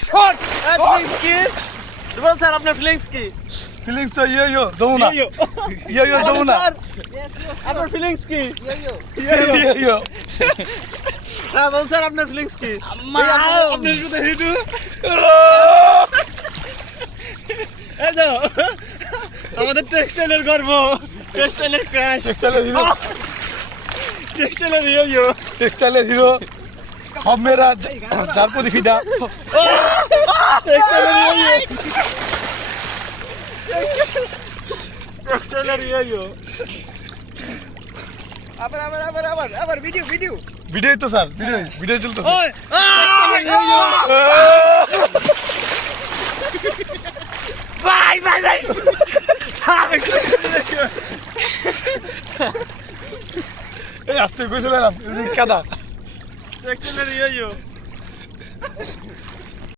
shot feelings কি বল sir আপনার feelings কি ফিলিংস তো ইয়ো যমুনা ইয়ো যমুনা আপনার ফিলিংস কি ইয়ো হ্যাঁ বল স্যার আপনার ফিলিংস কি আপনার সাথে হিটু এই তো আমাদের টেক্সটাইলের গর্ব টেক্সটাইলের ক্র্যাশ টেক্সটাইলের ইয়ো টেক্সটাইলের হিরো সব মেয়েরা যার প্রতি ফিদা টেক্সটাইলের ইয়ো টেক্সটাইলের ইয়ো আবার ভিডিও ভিডিও তো স্যার ভিডিও চলতেছে ওই ভাই এই আস্তে কইছিলাম কাদা টেক্সটাইলের ইয়ো